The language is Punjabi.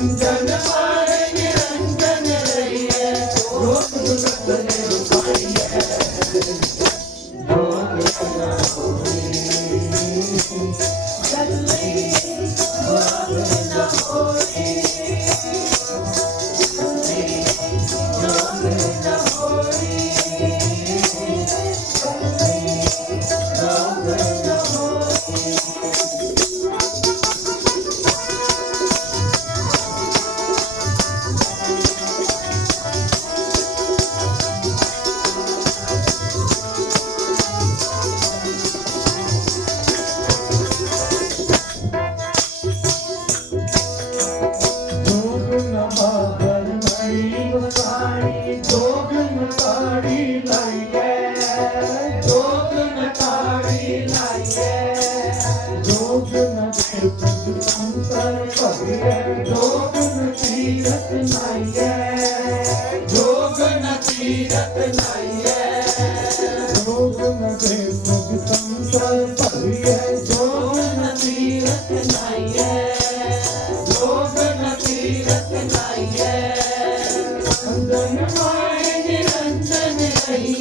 Anjana ਅੰਤਰ ਭਗਿਆ ਜੋਗ ਨਤੀਰਤ ਨਾਈਐ ਜੋਗ ਨਤੀਰਤ ਨਾਈਐ ਜੋਗ ਨਤੇ ਸੁਖ ਸੰਤਰ ਭਗਿਆ ਜੋਗ ਨਤੀਰਤ ਨਾਈਐ ਜੋਗ ਨਤੀਰਤ ਨਾਈਐ ਅੰਦਰ ਮਾਇ ਨਿਰੰਜਨ ਰਹੀ